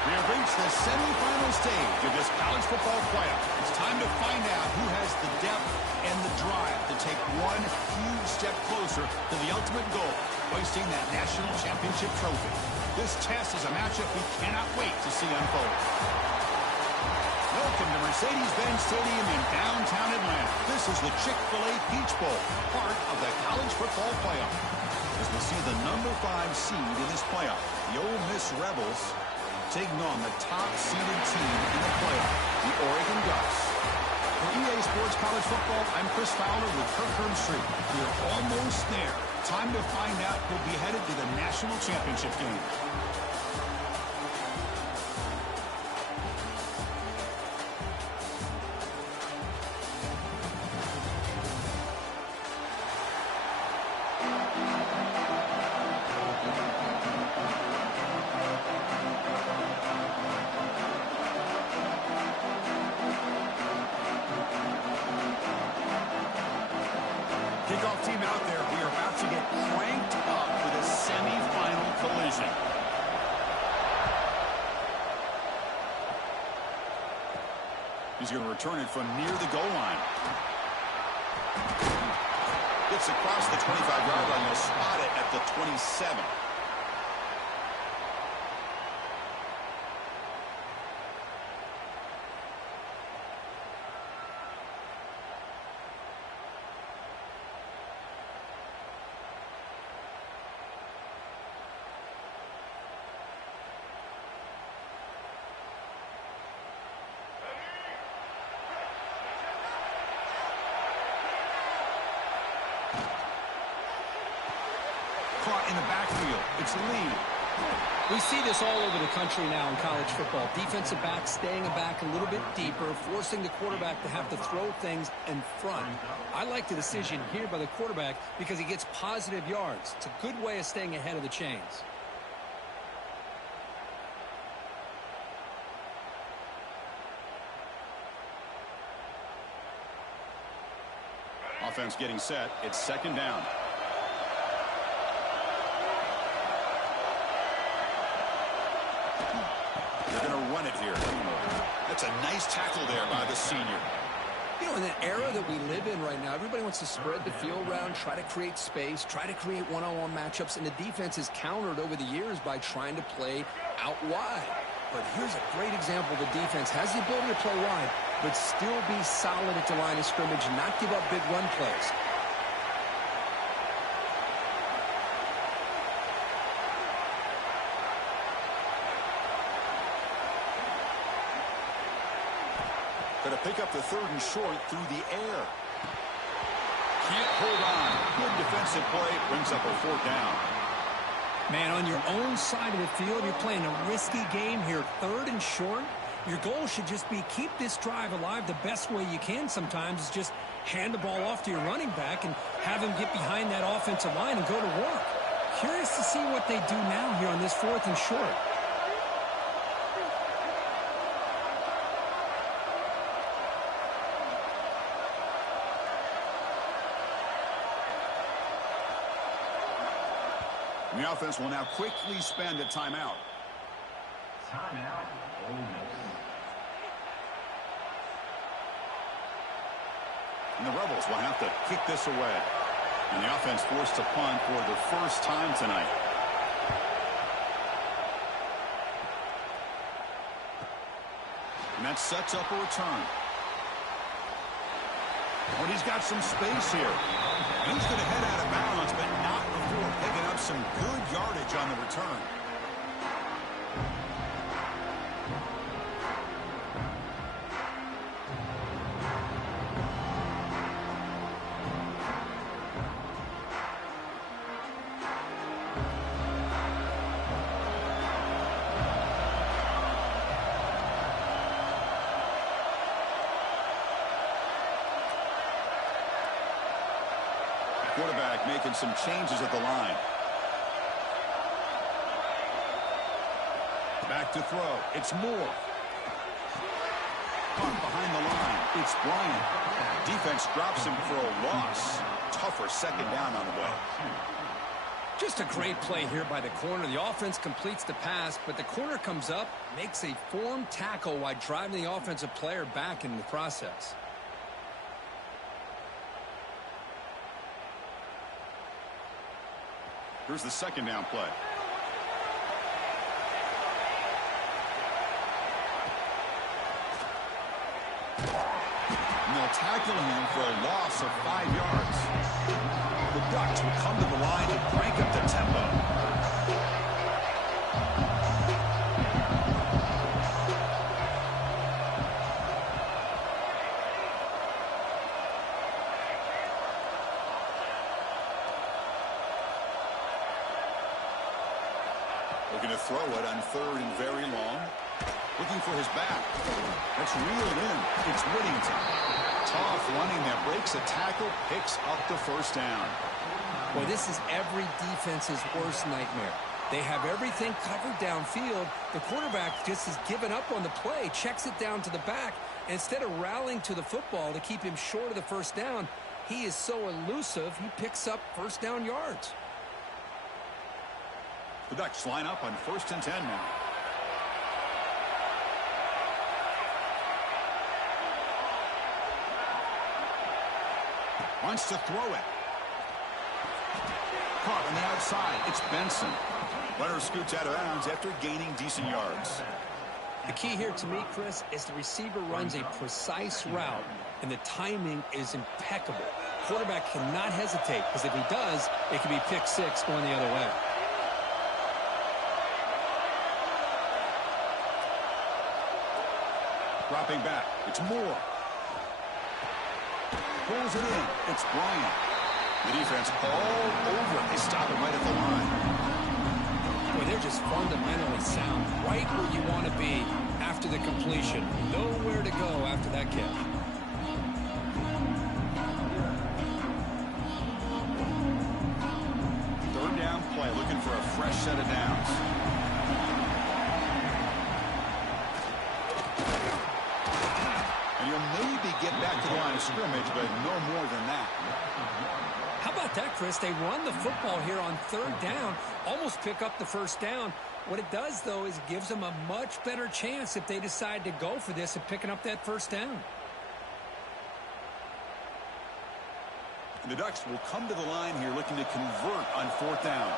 We have reached the semifinal stage of this college football playoff. It's time to find out who has the depth and the drive to take one huge step closer to the ultimate goal, hoisting that national championship trophy. This test is a matchup we cannot wait to see unfold. Welcome to Mercedes-Benz Stadium in downtown Atlanta. This is the Chick-fil-A Peach Bowl, part of the college football playoff. As we see the number 5 seed in this playoff, the Ole Miss Rebels taking on the top-seeded team in the playoff, the Oregon Ducks. For EA Sports College Football, I'm Chris Fowler with Kirk Herbstreit. We're almost there. Time to find out who'll be headed to the national championship game. Kickoff team out there. We are about to get cranked up for the semifinal collision. He's going to return it from near the goal line. Gets across the 25-yard line. He'll spot it at the 27. Caught in the backfield. It's Lee. We see this all over the country now in college football. Defensive backs staying back a little bit deeper, forcing the quarterback to have to throw things in front. I like the decision here by the quarterback because he gets positive yards. It's a good way of staying ahead of the chains. Offense getting set. It's second down. They're going to run it here. That's a nice tackle there by the senior. You know, in the era that we live in right now, everybody wants to spread the field around, try to create space, try to create one-on-one matchups, and the defense is countered over the years by trying to play out wide. But here's a great example. The defense has the ability to play wide, but still be solid at the line of scrimmage, not give up big run plays. Going to pick up the third and short through the air. Can't hold on. Good defensive play. Brings up a fourth down. Man, on your own side of the field, you're playing a risky game here. Third and short. Your goal should just be keep this drive alive the best way you can sometimes is just hand the ball off to your running back and have him get behind that offensive line and go to work. Curious to see what they do now here on this fourth and short. The offense will now quickly spend a timeout. Timeout, Ole Miss. And the Rebels will have to kick this away. And the offense forced to punt for the first time tonight. And that sets up a return. Well, he's got some space here. He's going to head out of bounds, but not before picking up some good yardage on the return. Quarterback making some changes at the line. Back to throw. It's Moore. Caught behind the line. It's Bryant. Defense drops him for a loss. Tougher second down on the way. Just a great play here by the corner. The offense completes the pass, but the corner comes up, makes a formed tackle while driving the offensive player back in the process. Here's the second down play. And they'll tackle him for a loss of 5 yards. The Ducks will come to the line and crank up the tempo. Looking to throw it on 3rd and very long. Looking for his back. That's reeled in. It's Whittington. Tough running that breaks a tackle, picks up the first down. Well, this is every defense's worst nightmare. They have everything covered downfield. The quarterback just has given up on the play, checks it down to the back. And instead of rallying to the football to keep him short of the first down, he is so elusive, he picks up first down yards. The Ducks line up on 1st and 10 now. Wants to throw it. Caught on the outside. It's Benson. Runner scoots out of bounds after gaining decent yards. The key here to me, Chris, is the receiver runs a precise route, and the timing is impeccable. Quarterback cannot hesitate, because if he does, it can be pick 6 going the other way. Dropping back. It's Moore. Pulls it in. It's Bryant. The defense all over. They stop him right at the line. Boy, they're just fundamentally sound. Right where you want to be after the completion. Nowhere to go after that catch. Third down play. Looking for a fresh set of downs. And you'll maybe get back to the line of scrimmage, but no more than that. How about that, Chris? They run the football here on 3rd down, almost pick up the first down. What it does, though, is it gives them a much better chance if they decide to go for this of picking up that first down. And the Ducks will come to the line here looking to convert on 4th down.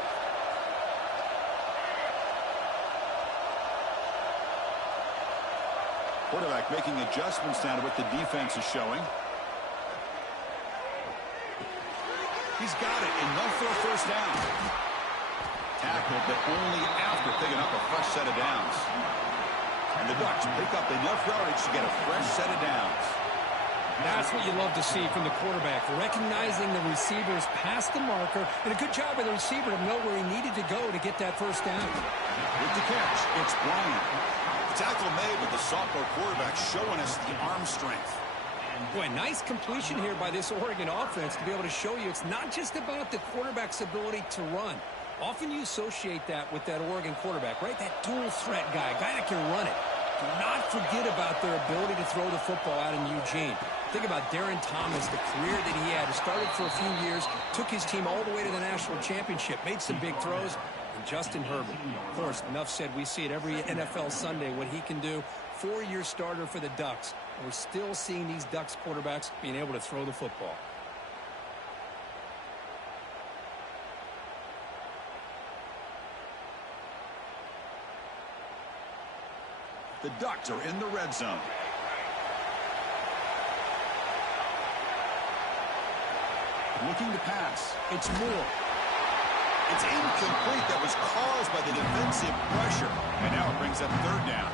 Quarterback making adjustments down to what the defense is showing. He's got it. Enough for a first down. Tackled, but only after picking up a fresh set of downs. And the Ducks pick up enough yardage to get a fresh set of downs. That's what you love to see from the quarterback, recognizing the receivers past the marker, and a good job by the receiver to know where he needed to go to get that first down. With the catch, it's Bryant. Tackle made with the sophomore quarterback showing us the arm strength. Boy, nice completion here by this Oregon offense to be able to show you it's not just about the quarterback's ability to run. Often you associate that with that Oregon quarterback, right? That dual threat guy that can run it. Do not forget about their ability to throw the football out in Eugene. Think about Darren Thomas, the career that he had. He started for a few years, took his team all the way to the national championship, made some big throws. And Justin Herbert, of course, enough said, we see it every NFL Sunday, what he can do. 4-year starter for the Ducks. And we're still seeing these Ducks quarterbacks being able to throw the football. The Ducks are in the red zone. Looking to pass. It's Moore. It's incomplete. That was caused by the defensive pressure. And now it brings up 3rd down.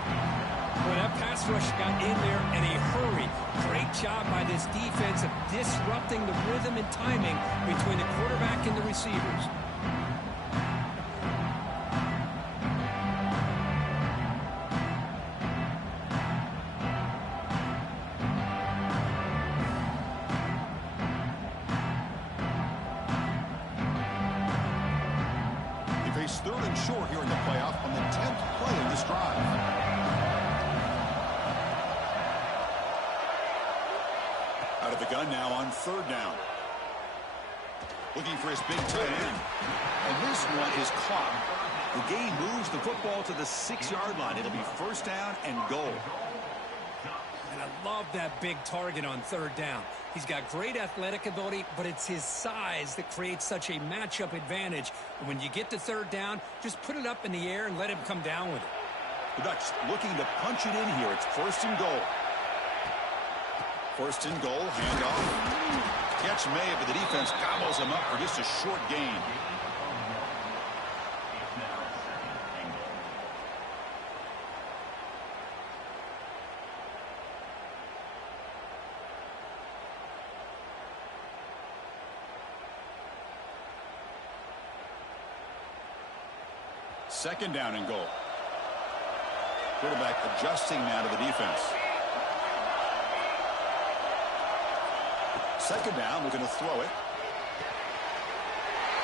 Boy, that pass rush got in there in a hurry. Great job by this defense of disrupting the rhythm and timing between the quarterback and the receivers. It's 3rd and short here in the playoff on the 10th play of this drive. Out of the gun now on 3rd down. looking for his big tight end. And this one is caught. The game moves the football to the 6-yard line. It'll be first down and goal. And I love that big target on third down. He's got great athletic ability, but it's his size that creates such a matchup advantage. And when you get to third down, just put it up in the air and let him come down with it. The Ducks looking to punch it in here. It's first and goal. First and goal, handoff. Catch made, but the defense gobbles him up for just a short gain. Second down and goal. Quarterback adjusting now to the defense. Second down, looking to throw it.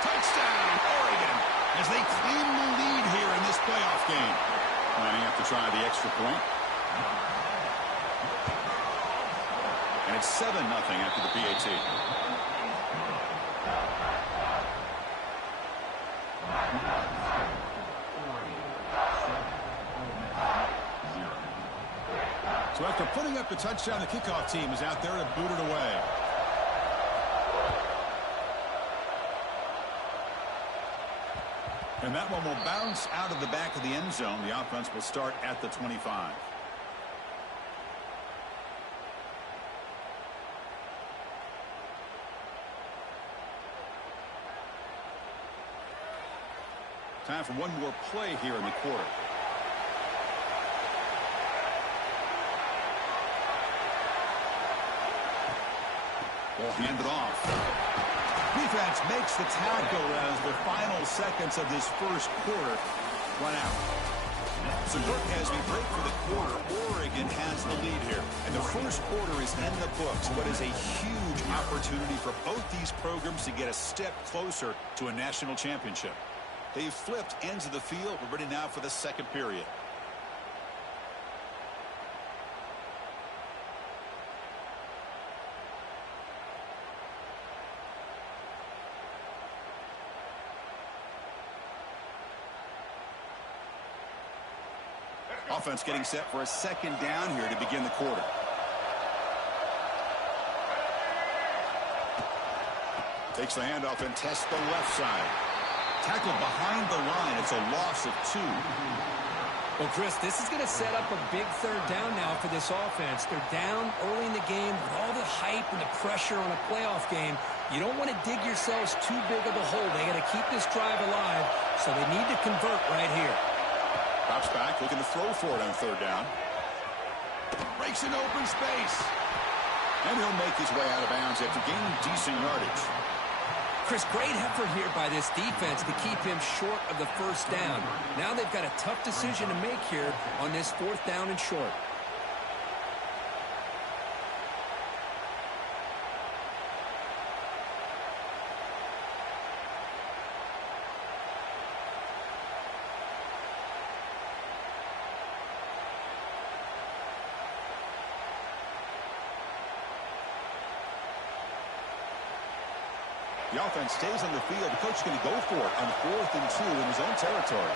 Touchdown, Oregon, as they claim the lead here in this playoff game. Lining up to try the extra point. And it's 7-0 after the PAT. So after putting up the touchdown, the kickoff team is out there to boot it away. And that one will bounce out of the back of the end zone. The offense will start at the 25. Time for one more play here in the quarter. Ball handed off. Defense makes the tackle as the final seconds of this first quarter run out. So, Brooke, as we break for the quarter, Oregon has the lead here. And the first quarter is in the books. What is a huge opportunity for both these programs to get a step closer to a national championship. They've flipped ends of the field. We're ready now for the second period. Offense getting set for a second down here to begin the quarter. Takes the handoff and tests the left side. Tackled behind the line. It's a loss of 2. Well, Chris, this is going to set up a big third down now for this offense. They're down early in the game with all the hype and the pressure on a playoff game. You don't want to dig yourselves too big of a hole. They got to keep this drive alive, so they need to convert right here. Drops back, looking to throw for it on third down. Breaks an open space. And he'll make his way out of bounds after gaining decent yardage. Chris, great effort here by this defense to keep him short of the first down. Now they've got a tough decision to make here on this fourth down and short. The offense stays on the field. The coach is going to go for it on 4th and 2 in his own territory.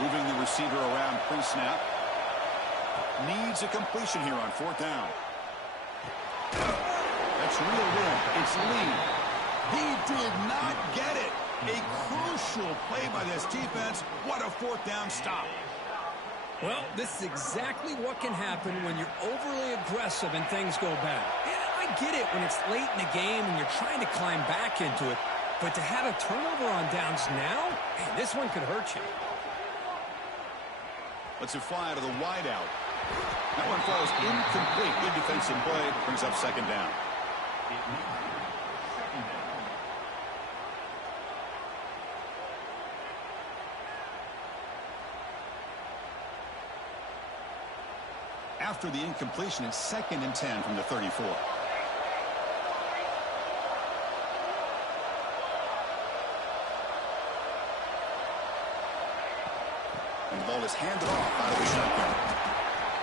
Moving the receiver around pre-snap. Needs a completion here on 4th down. That's real win. It's Lee. He did not get it. A crucial play by this defense. What a 4th down stop. Well, this is exactly what can happen when you're overly aggressive and things go bad. And I get it when it's late in the game and you're trying to climb back into it. But to have a turnover on downs now, man, this one could hurt you. Let's fly to the wideout. That one falls incomplete. Good defensive play. Brings up second down. After the incompletion, it's 2nd and 10 from the 34. is handed off out of the shotgun.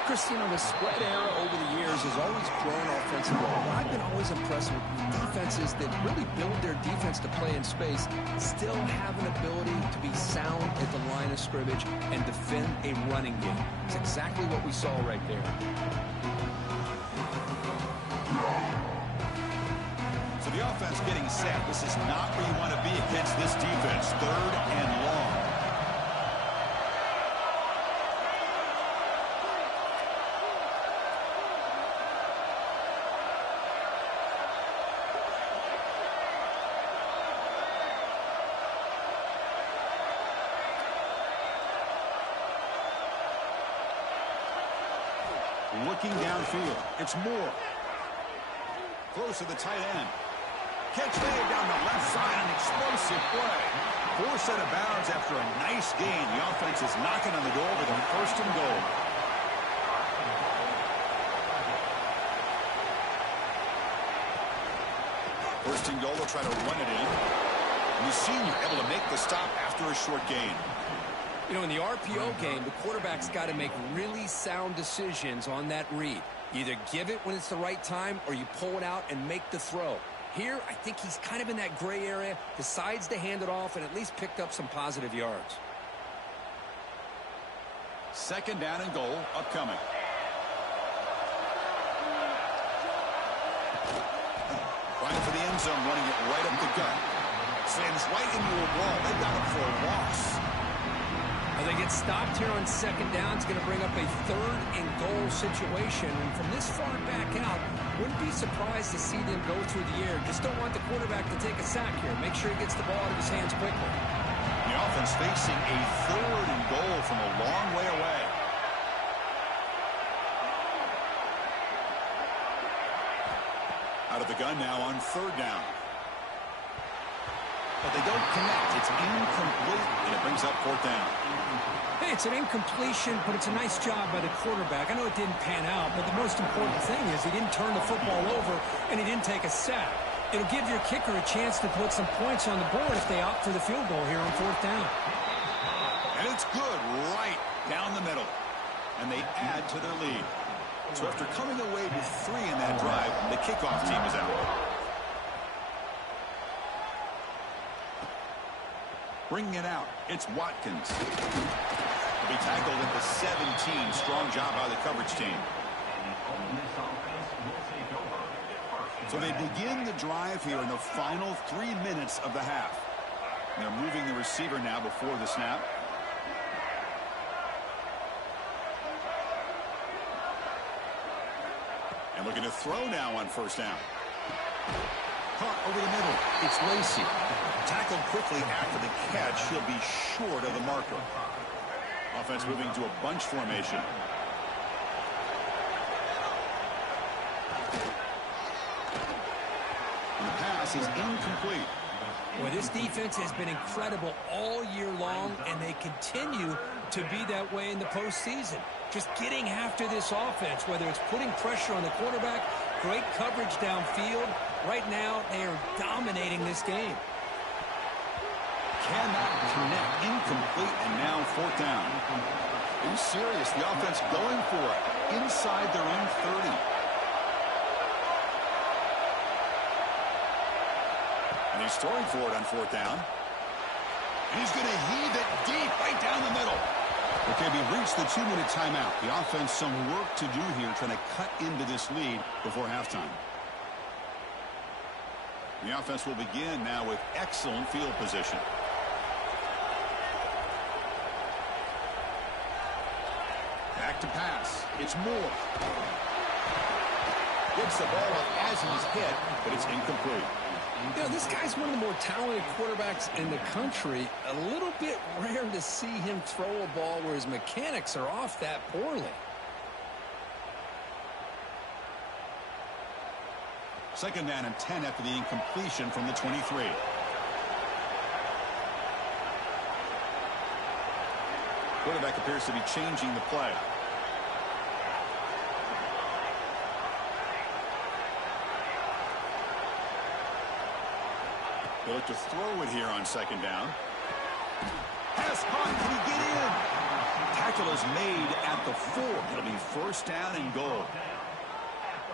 Chris, the spread era over the years has always grown offensively. But I've been always impressed with defenses that really build their defense to play in space, still have an ability to be sound at the line of scrimmage and defend a running game. It's exactly what we saw right there. So the offense getting set. This is not where you want to be against this defense. 3rd and long. Looking downfield. It's Moore. Close to the tight end. Catch made down the left side. An explosive play. Forced out of bounds after a nice gain. The offense is knocking on the door with a 1st and goal. First and goal. They'll try to run it in. And the senior able to make the stop after a short gain. In the RPO game, the quarterback's got to make really sound decisions on that read. Either give it when it's the right time or you pull it out and make the throw. Here, I think he's kind of in that gray area, decides to hand it off and at least picked up some positive yards. 2nd down and goal upcoming. Trying for the end zone, running it right up the gut. Sends right into a wall. They got him for a loss. They get stopped here on 2nd down. It's going to bring up a 3rd and goal situation. And from this far back out, wouldn't be surprised to see them go through the air. Just don't want the quarterback to take a sack here. Make sure he gets the ball out of his hands quickly. The offense facing a 3rd and goal from a long way away. Out of the gun now on 3rd down. But they don't connect. It's incomplete, and it brings up 4th down. Hey, it's an incompletion, but it's a nice job by the quarterback. I know it didn't pan out, but the most important thing is he didn't turn the football over, and he didn't take a sack. It'll give your kicker a chance to put some points on the board if they opt for the field goal here on 4th down. And it's good right down the middle. And they add to their lead. So after coming away with 3 in that drive, the kickoff team is out. Bringing it out, it's Watkins. He'll be tackled at the 17. Strong job by the coverage team. So they begin the drive here in the final 3 minutes of the half. They're moving the receiver now before the snap. And looking to throw now on 1st down. Caught over the middle. It's Lacey. Tackled quickly after the catch. He'll be short of the marker. Offense moving to a bunch formation. And the pass is incomplete. Well, this defense has been incredible all year long, and they continue to be that way in the postseason. Just getting after this offense, whether it's putting pressure on the quarterback, great coverage downfield. Right now, they are dominating this game. Cannot connect. Incomplete, and now 4th down. Are you serious? The offense going for it inside their own 30. And he's throwing for it on 4th down. And he's going to heave it deep right down the middle. Okay, we've reached the 2-minute timeout. The offense some work to do here, trying to cut into this lead before halftime. The offense will begin now with excellent field position. Back to pass. It's Moore. Gets the ball up as he's hit, but it's incomplete. This guy's one of the more talented quarterbacks in the country. A little bit rare to see him throw a ball where his mechanics are off that poorly. 2nd down and 10 after the incompletion from the 23. Quarterback appears to be changing the play. They look to throw it here on 2nd down. Pass caught. Can he get in? tackle is made at the 4. It'll be first down and goal.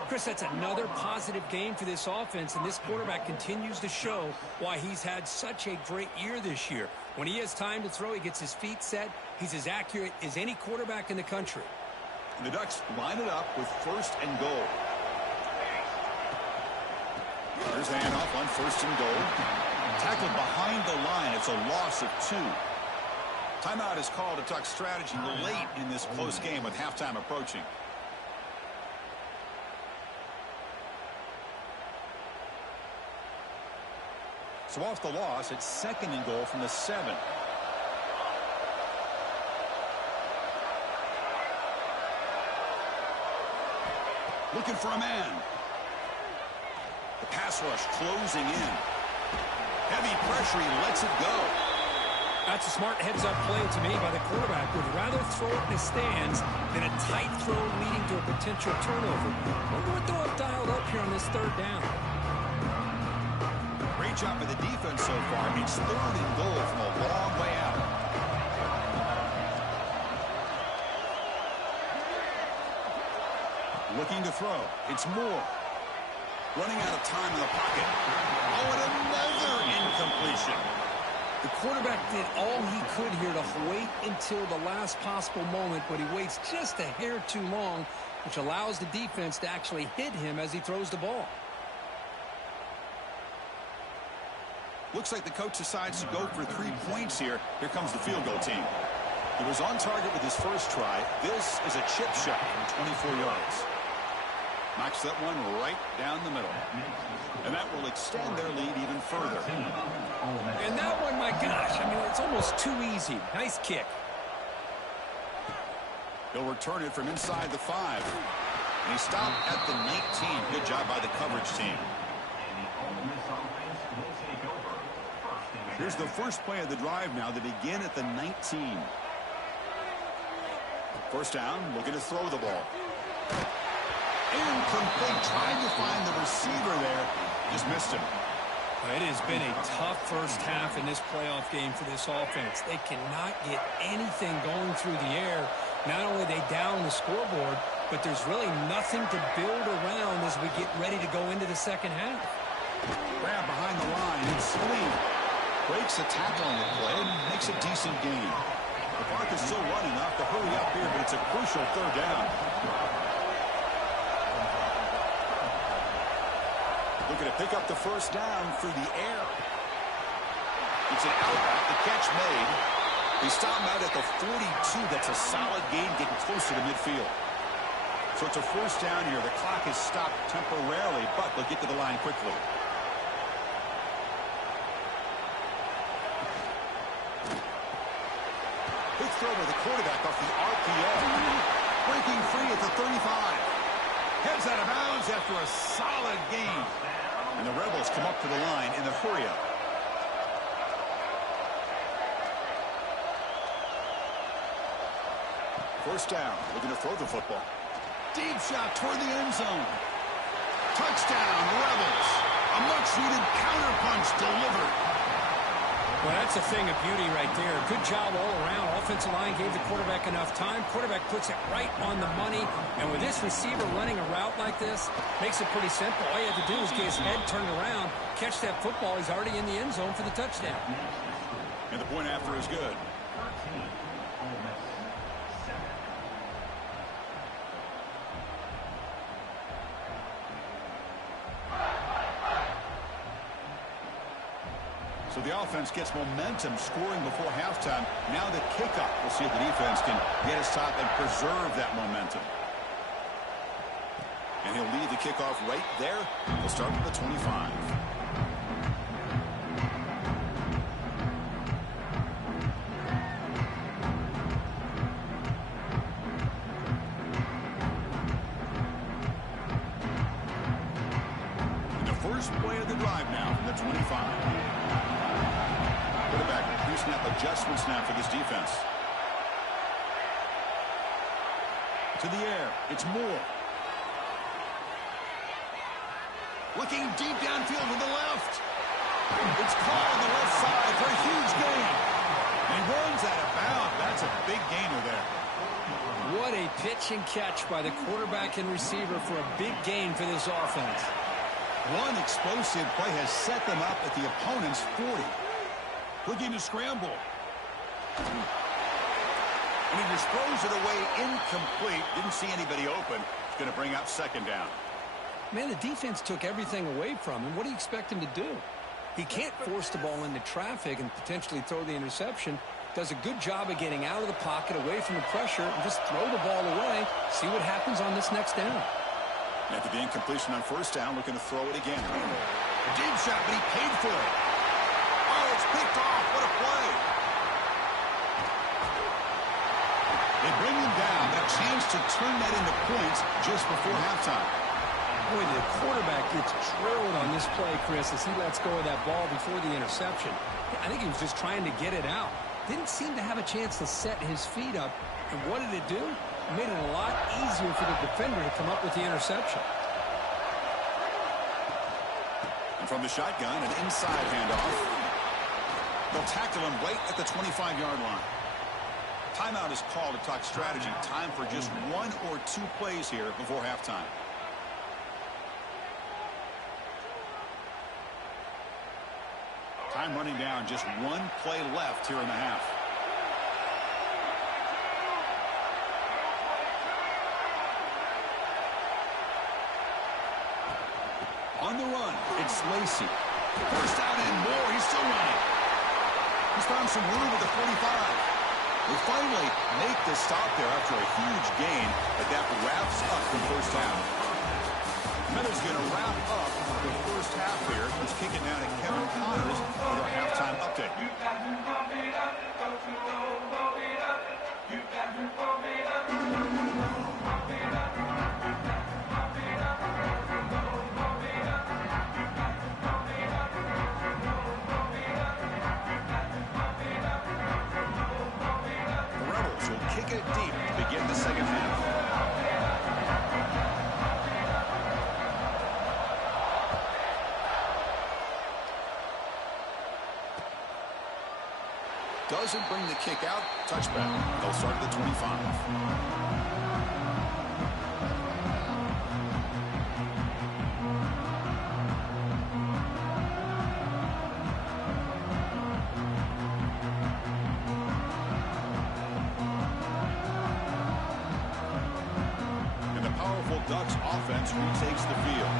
Chris, that's another positive game for this offense, and this quarterback continues to show why he's had such a great year this year. When he has time to throw, he gets his feet set. He's as accurate as any quarterback in the country. The Ducks line it up with first and goal. Here's handoff on first and goal. Tackled behind the line. It's a loss of 2. Timeout is called. A Ducks strategy late in this close game with halftime approaching. So off the loss, it's second and goal from the 7. Looking for a man. The pass rush closing in. Heavy pressure, he lets it go. That's a smart heads-up play to me by the quarterback. Would rather throw it in the stands than a tight throw leading to a potential turnover. Wonder what they'll have dialed up here on this third down. Great job by the defense so far. It's third and goal from a long way out. Looking to throw. It's Moore. Running out of time in the pocket. Oh, and another incompletion. The quarterback did all he could here to wait until the last possible moment, but he waits just a hair too long, which allows the defense to actually hit him as he throws the ball. Looks like the coach decides to go for 3 points here. Here comes the field goal team. He was on target with his first try. This is a chip shot from 24 yards. Knocks that one right down the middle. And that will extend their lead even further. And that one, my gosh, I mean, it's almost too easy. Nice kick. He'll return it from inside the 5. And he stopped at the 19. Good job by the coverage team. Here's the first play of the drive now. They begin at the 19. First down, looking to throw the ball. Incomplete, trying to find the receiver there. Just missed him. It has been a tough first half in this playoff game for this offense. They cannot get anything going through the air. Not only are they down the scoreboard, but there's really nothing to build around as we get ready to go into the second half. Grab behind the line and swing. Breaks the tackle on the play and makes a decent gain. The clock is still running. Off to hurry up here, but it's a crucial third down. Looking to pick up the first down through the air. It's an outback. The catch made. He stopped out at the 42. That's a solid gain, getting closer to midfield. So it's a first down here. The clock is stopped temporarily, but they'll get to the line quickly. Big throw by the quarterback off the RPO. Breaking free at the 35. Heads out of bounds after a solid gain. And the Rebels come up to the line in the hurry-up. First down, looking to throw the football. Deep shot toward the end zone. Touchdown, Rebels. A much-needed counterpunch delivered. Well, that's a thing of beauty right there. Good job all around. Offensive line gave the quarterback enough time. Quarterback puts it right on the money. And with this receiver running a route like this, makes it pretty simple. All you have to do is get his head turned around, catch that football. He's already in the end zone for the touchdown. And the point after is good. So the offense gets momentum, scoring before halftime. Now the kickoff. We'll see if the defense can get his top and preserve that momentum. And he'll lead the kickoff right there. He'll start with the 25. And the first play of the drive now from the 25. Quarterback pre-snap adjustments now for this defense. To the air, it's Moore. Looking deep downfield to the left. It's caught on the left side for a huge gain. And he runs out of bounds. That's a big gainer there. What a pitch and catch by the quarterback and receiver for a big gain for this offense. One explosive play has set them up at the opponent's 40. Looking to scramble. And he just throws it away incomplete. Didn't see anybody open. It's going to bring up second down. Man, the defense took everything away from him. What do you expect him to do? He can't force the ball into traffic and potentially throw the interception. Does a good job of getting out of the pocket, away from the pressure, and just throw the ball away. See what happens on this next down. After the incompletion on first down, looking to throw it again. A deep shot, but he paid for it. Oh, it's picked off. What a play. They bring him down. A chance to turn that into points just before halftime. Boy, the quarterback gets drilled on this play, Chris, as he lets go of that ball before the interception. I think he was just trying to get it out. Didn't seem to have a chance to set his feet up. And what did it do? It made it a lot easier for the defender to come up with the interception. And from the shotgun, an inside handoff. They'll tackle him right at the 25-yard line. Timeout is called to talk strategy. Time for just one or two plays here before halftime. Time running down, just one play left here in the half. On the run, it's Lacey. First down and more, he's still running. He's found some room at the 45. They finally make the stop there after a huge gain, but that wraps up the first half. Miller's going to wrap up the first half here. Let's kick it down to Kevin Connors with our halftime update. The Rebels will kick it deep to begin the second half. Doesn't bring the kick out. Touchback. They'll start at the 25. And the powerful Ducks offense retakes the field.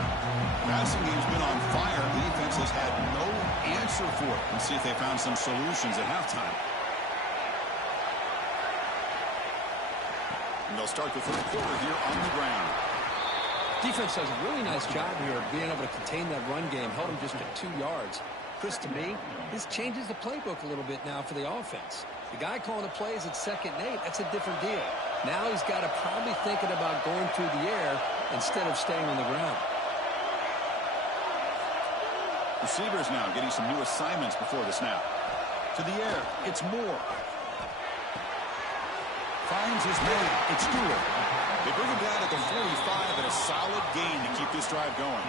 Passing game's been on fire. The defense has had no answer for it. Let's see if they found some solutions at halftime. And they'll start the third quarter here on the ground. Defense does a really nice job here of being able to contain that run game, held them just at 2 yards. Chris, to me, this changes the playbook a little bit now for the offense. The guy calling the plays at 2nd and 8, that's a different deal. Now he's got to probably thinking about going through the air instead of staying on the ground. Receivers now getting some new assignments before the snap. To the air, it's Moore. Finds his man, it's Stewart. They bring him down at the 45 and a solid gain to keep this drive going.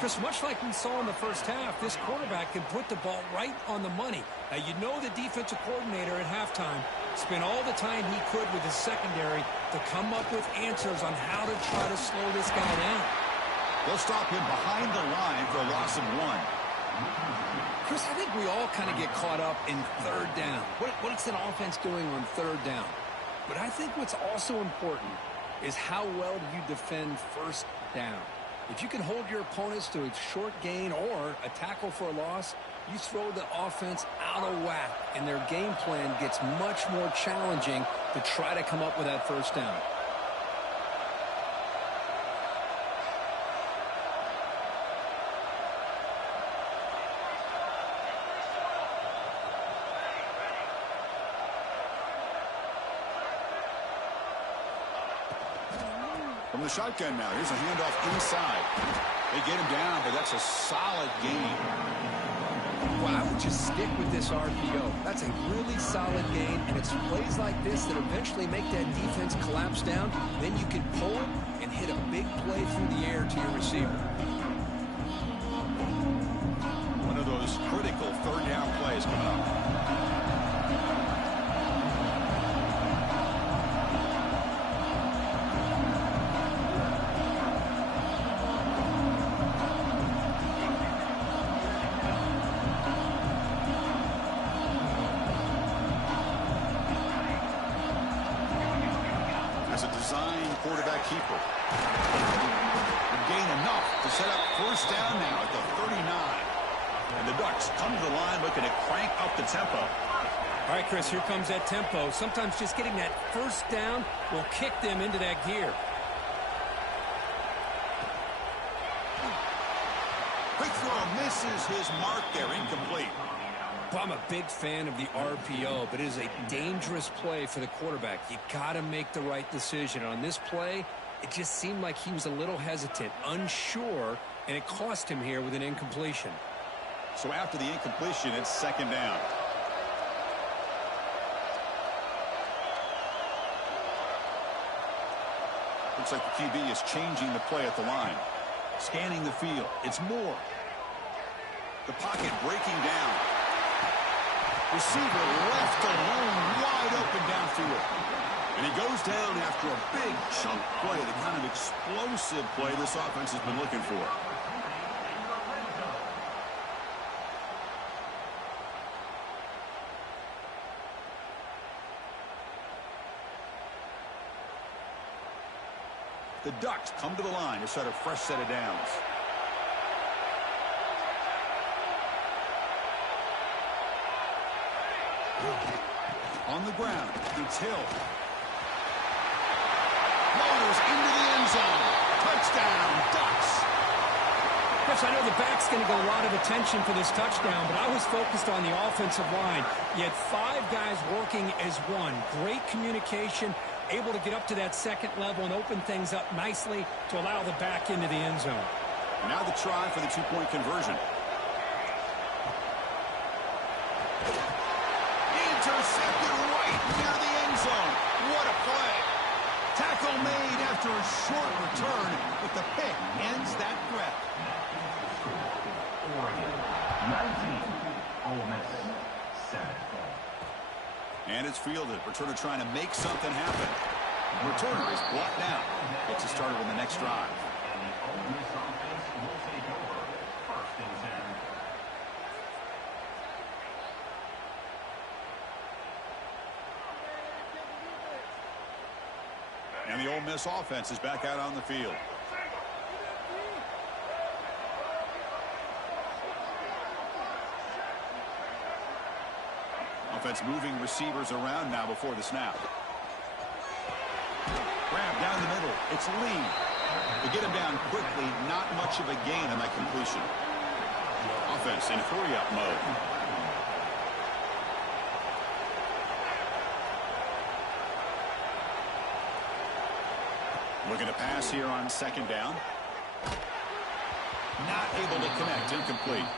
Chris, much like we saw in the first half, this quarterback can put the ball right on the money. Now, you know the defensive coordinator at halftime spent all the time he could with his secondary to come up with answers on how to try to slow this guy down. They'll stop him behind the line for a loss of 1. Chris, I think we all kind of get caught up in 3rd down. What's an offense doing on 3rd down? But I think what's also important is how well do you defend 1st down. If you can hold your opponents to a short gain or a tackle for a loss, you throw the offense out of whack, and their game plan gets much more challenging to try to come up with that 1st down. From the shotgun now, here's a handoff inside. They get him down, but that's a solid gain. Well, I would just stick with this RPO. That's a really solid gain, and it's plays like this that eventually make that defense collapse down. Then you can pull it and hit a big play through the air to your receiver. One of those critical 3rd down plays coming up. as a design quarterback keeper. Gain enough to set up first down now at the 39. And the Ducks come to the line looking to crank up the tempo. All right, Chris, here comes that tempo. Sometimes just getting that first down will kick them into that gear. Quick throw misses his mark there, incomplete. Well, I'm a big fan of the RPO, but it is a dangerous play for the quarterback. You got to make the right decision. On this play, it just seemed like he was a little hesitant, unsure, and it cost him here with an incompletion. So after the incompletion, it's second down. Looks like the QB is changing the play at the line. Scanning the field. It's Moore. The pocket breaking down. Receiver left alone, wide open downfield. And he goes down after a big chunk play, the kind of explosive play this offense has been looking for. The Ducks come to the line to start a fresh set of downs. On the ground, it's Hill. Floaters into the end zone. Touchdown, Ducks. Chris, I know the back's going to get a lot of attention for this touchdown, but I was focused on the offensive line. You had 5 guys working as one. Great communication, able to get up to that second level and open things up nicely to allow the back into the end zone. Now the try for the 2-point conversion. Intercepted right near the end zone. What a play. Tackle made after a short return, but the pick ends that threat. Oregon, 19. Ole Miss, 7. And it's fielded. Returner trying to make something happen. Returner is blocked out. Gets us started on the next drive. And the Ole Miss offense will take over. First and 10. And the Ole Miss offense is back out on the field. Offense moving receivers around now before the snap. Grab down the middle. It's Lee. They get him down quickly. Not much of a gain on that completion. Offense in hurry-up mode. Looking to pass here on second down. Not able to connect. Incomplete.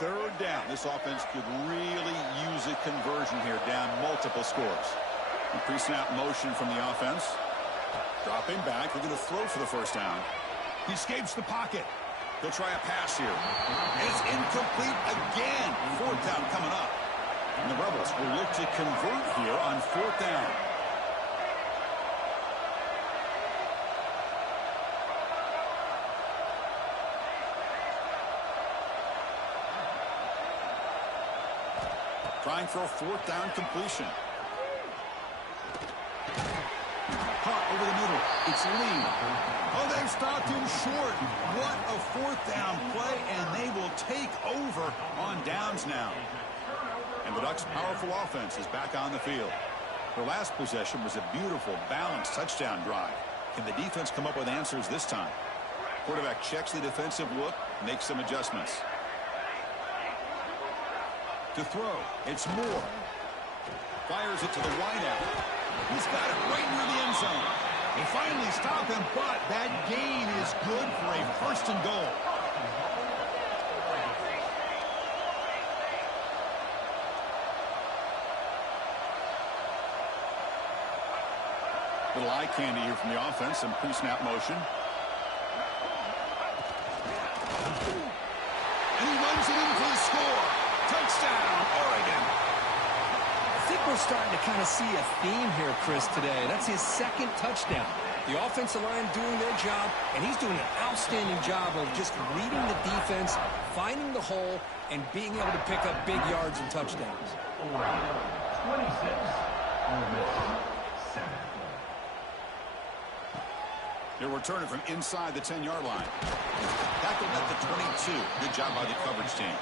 Third down. This offense could really use a conversion here, down multiple scores. Pre-snap motion from the offense. Dropping back. They're going to throw for the first down. He escapes the pocket. He'll try a pass here. And it's incomplete again. Fourth down coming up. And the Rebels will look to convert here on fourth down. Trying for a fourth down completion. Caught over the middle. It's Lee. Oh, they've stopped him short. What a fourth down play, and they will take over on downs now. And the Ducks' powerful offense is back on the field. Their last possession was a beautiful, balanced touchdown drive. Can the defense come up with answers this time? Quarterback checks the defensive look, makes some adjustments. To throw, it's Moore. Fires it to the wideout. He's got it right near the end zone. They finally stop him, but that gain is good for a first and goal. Little eye candy here from the offense, some pre-snap motion. And he runs it in for the score. Touchdown, Oregon. we're starting to kind of see a theme here, Chris, today. That's his second touchdown. The offensive line doing their job, and he's doing an outstanding job of just reading the defense, finding the hole, and being able to pick up big yards and touchdowns. 26, Ole Miss 7. They're returning from inside the 10-yard line. Tackled at the 22. Good job by the coverage team. And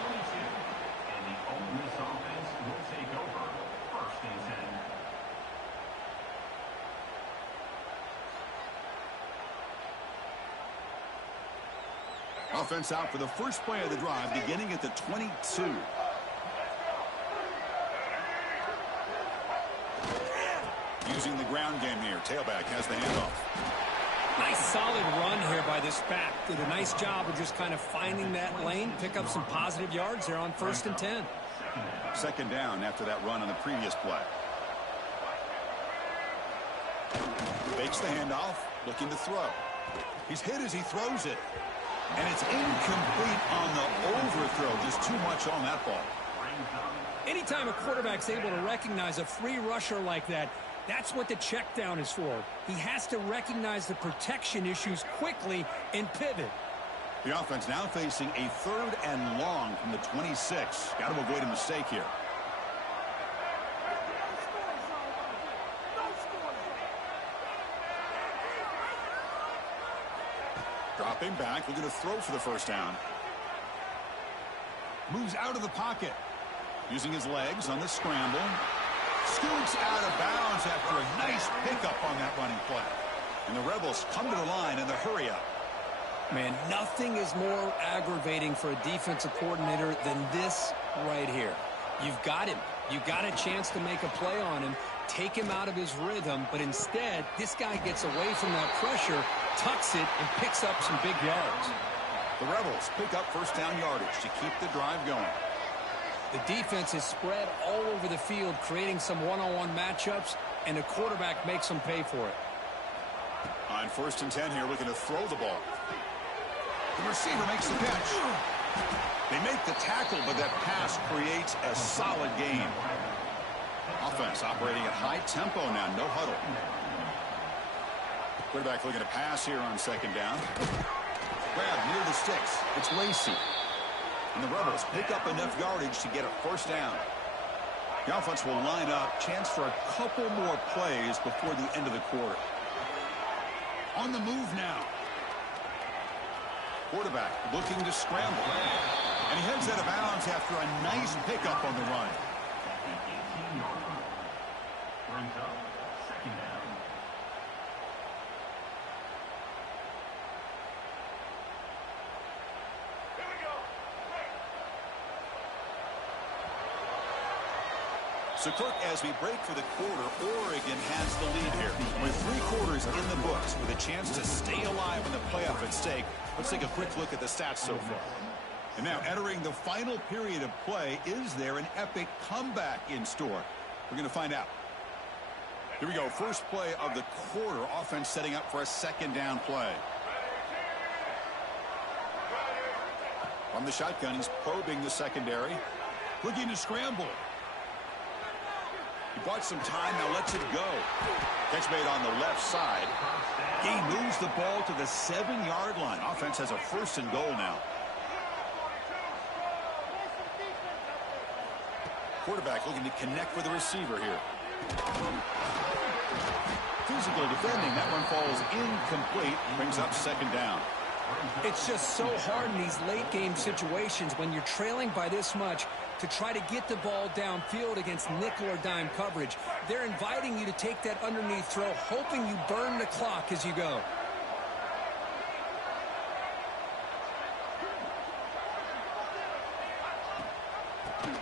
the Ole Miss offense will take over. First and 10. Offense out for the first play of the drive, beginning at the 22. Using the ground game here. Tailback has the handoff. Nice solid run here by this back. Did a nice job of just kind of finding that lane, pick up some positive yards there on first and 10. Second down after that run on the previous play. Fakes the handoff, looking to throw. He's hit as he throws it. And it's incomplete on the overthrow. Just too much on that ball. Anytime a quarterback's able to recognize a free rusher like that, that's what the check down is for. He has to recognize the protection issues quickly and pivot. The offense now facing a 3rd and long from the 26. Got to avoid a mistake here. Dropping back, looking to throw for the first down. Moves out of the pocket. Using his legs on the scramble. Scoots out of bounds after a nice pickup on that running play. And the Rebels come to the line in the hurry up. Man, nothing is more aggravating for a defensive coordinator than this right here. You've got him. You've got a chance to make a play on him, take him out of his rhythm, but instead, this guy gets away from that pressure, tucks it, and picks up some big yards. The Rebels pick up first down yardage to keep the drive going. The defense is spread all over the field, creating some one-on-one matchups, and the quarterback makes them pay for it. On first and 10 here, looking to throw the ball. The receiver makes the catch. They make the tackle, but that pass creates a solid gain. Offense operating at high tempo now, no huddle. Quarterback looking to pass here on second down. Grab near the sticks. It's Lacey. And the Rebels pick up enough yardage to get a first down. The offense will line up. Chance for a couple more plays before the end of the quarter. On the move now. Quarterback looking to scramble. And he heads out of bounds after a nice pickup on the run. Brings up second down. So, Kirk, as we break for the quarter, Oregon has the lead here. With 3 quarters in the books, with a chance to stay alive in the playoff at stake, let's take a quick look at the stats so far. And now, entering the final period of play, is there an epic comeback in store? We're going to find out. Here we go. First play of the quarter. Offense setting up for a second down play. From the shotgun, he's probing the secondary. Looking to scramble. He bought some time, now lets it go. Catch made on the left side. He moves the ball to the 7-yard line. Offense has a first and goal now. Quarterback looking to connect with the receiver here. Physical defending. That one falls incomplete. Brings up second down. It's just so hard in these late game situations when you're trailing by this much to try to get the ball downfield against nickel or dime coverage. They're inviting you to take that underneath throw, hoping you burn the clock as you go.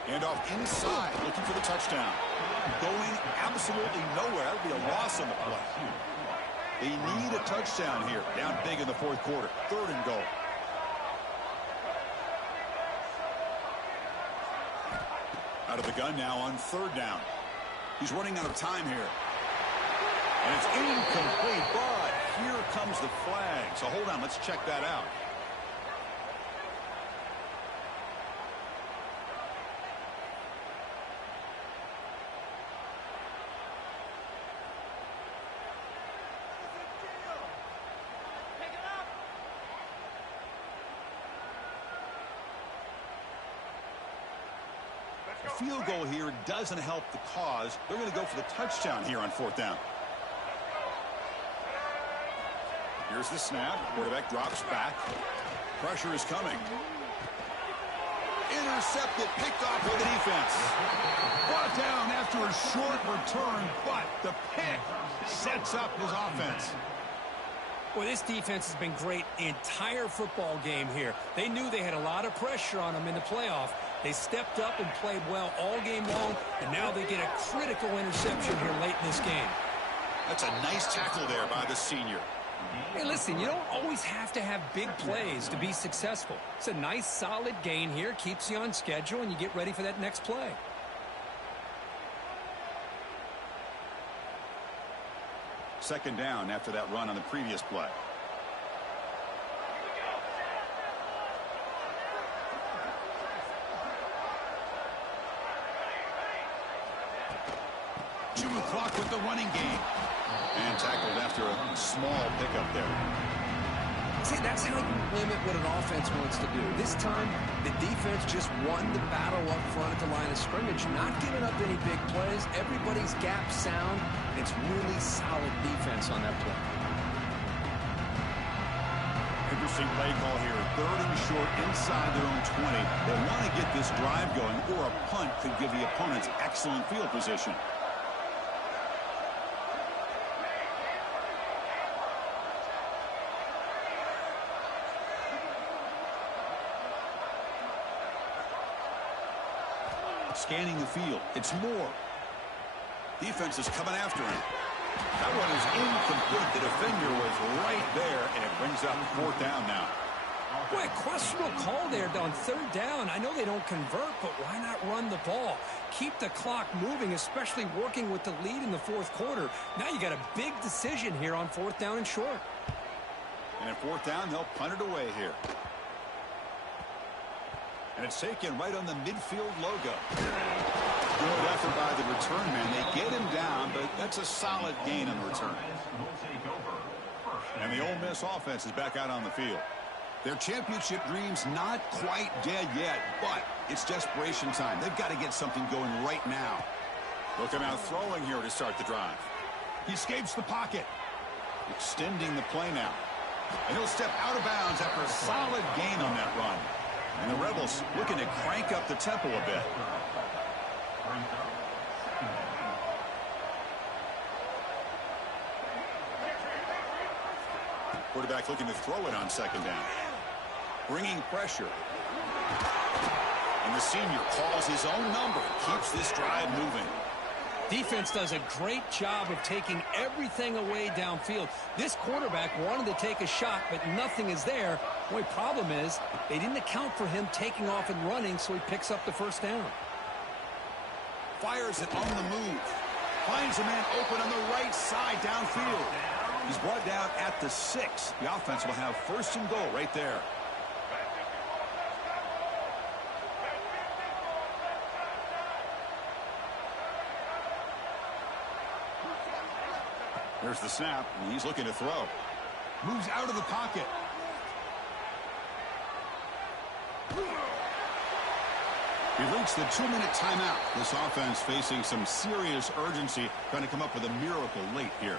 And off inside, looking for the touchdown. Going absolutely nowhere. That would be a loss on the play. They need a touchdown here. Down big in the fourth quarter. Third and goal. Out of the gun now on third down. He's running out of time here. And it's incomplete, but here comes the flag. So hold on, let's check that out. field goal here doesn't help the cause. They're going to go for the touchdown here on 4th down. Here's the snap. Quarterback drops back. Pressure is coming. Intercepted, picked off by the defense. Brought down after a short return, but the pick sets up his offense. Well, this defense has been great the entire football game here. They knew they had a lot of pressure on them in the playoff. They stepped up and played well all game long, and now they get a critical interception here late in this game. That's a nice tackle there by the senior. Hey, listen, you don't always have to have big plays to be successful. It's a nice, solid gain here, keeps you on schedule, and you get ready for that next play. Second down after that run on the previous play. Chew the clock with the running game. And tackled after a small pickup there. See, that's how you limit what an offense wants to do. This time, the defense just won the battle up front at the line of scrimmage, not giving up any big plays. Everybody's gap sound. It's really solid defense on that play. Interesting play call here. 3rd and short inside their own 20. They want to get this drive going, or a punt could give the opponents excellent field position. Scanning the field. It's Moore. Defense is coming after him. That one is incomplete. The defender was right there, and it brings up 4th down now. Boy, questionable call there on 3rd down. I know they don't convert, but why not run the ball? Keep the clock moving, especially working with the lead in the 4th quarter. Now you got a big decision here on 4th down and short. And at 4th down, they'll punt it away here. And it's taken right on the midfield logo. Good effort by the return man. They get him down, but that's a solid gain on the return. And the Ole Miss offense is back out on the field. Their championship dreams not quite dead yet, but it's desperation time. They've got to get something going right now. Look him out throwing here to start the drive. He escapes the pocket. Extending the play now. And he'll step out of bounds after a solid gain on that run. And the Rebels looking to crank up the tempo a bit. Quarterback looking to throw it on 2nd down. Bringing pressure. And the senior calls his own number. Keeps this drive moving. Defense does a great job of taking everything away downfield. This quarterback wanted to take a shot, but nothing is there. The only problem is they didn't account for him taking off and running, so he picks up the 1st down. Fires it on the move. Finds a man open on the right side downfield. He's brought down at the 6. The offense will have 1st and goal right there. There's the snap, and he's looking to throw. Moves out of the pocket. We've reached the 2-minute timeout. This offense facing some serious urgency, trying to come up with a miracle late here.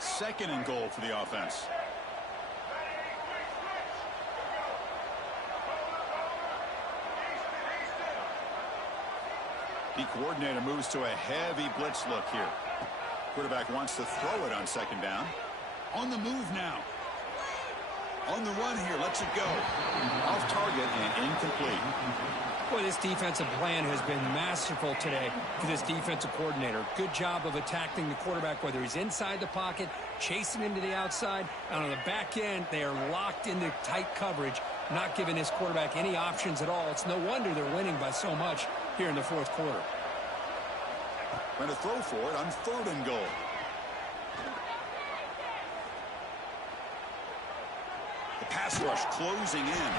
Second and goal for the offense. The coordinator moves to a heavy blitz look here. Quarterback wants to throw it on 2nd down. On the move now. On the run here, lets it go. Off target and incomplete. Boy, this defensive plan has been masterful today for this defensive coordinator. Good job of attacking the quarterback, whether he's inside the pocket, chasing him to the outside. And on the back end, they are locked into tight coverage, not giving this quarterback any options at all. It's no wonder they're winning by so much here in the 4th quarter. Trying to throw for it on 3rd and goal. The pass rush closing in.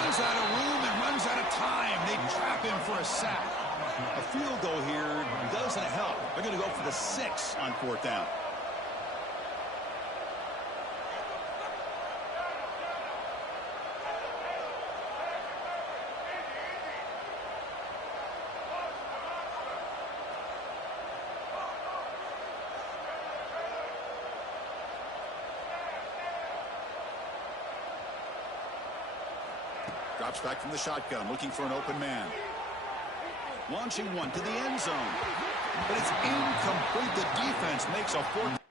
Runs out of room and runs out of time. They trap him for a sack. A field goal here doesn't help. They're going to go for the 6 on 4th down. Drops back from the shotgun, looking for an open man. Launching one to the end zone. But it's incomplete. The defense makes a fourth.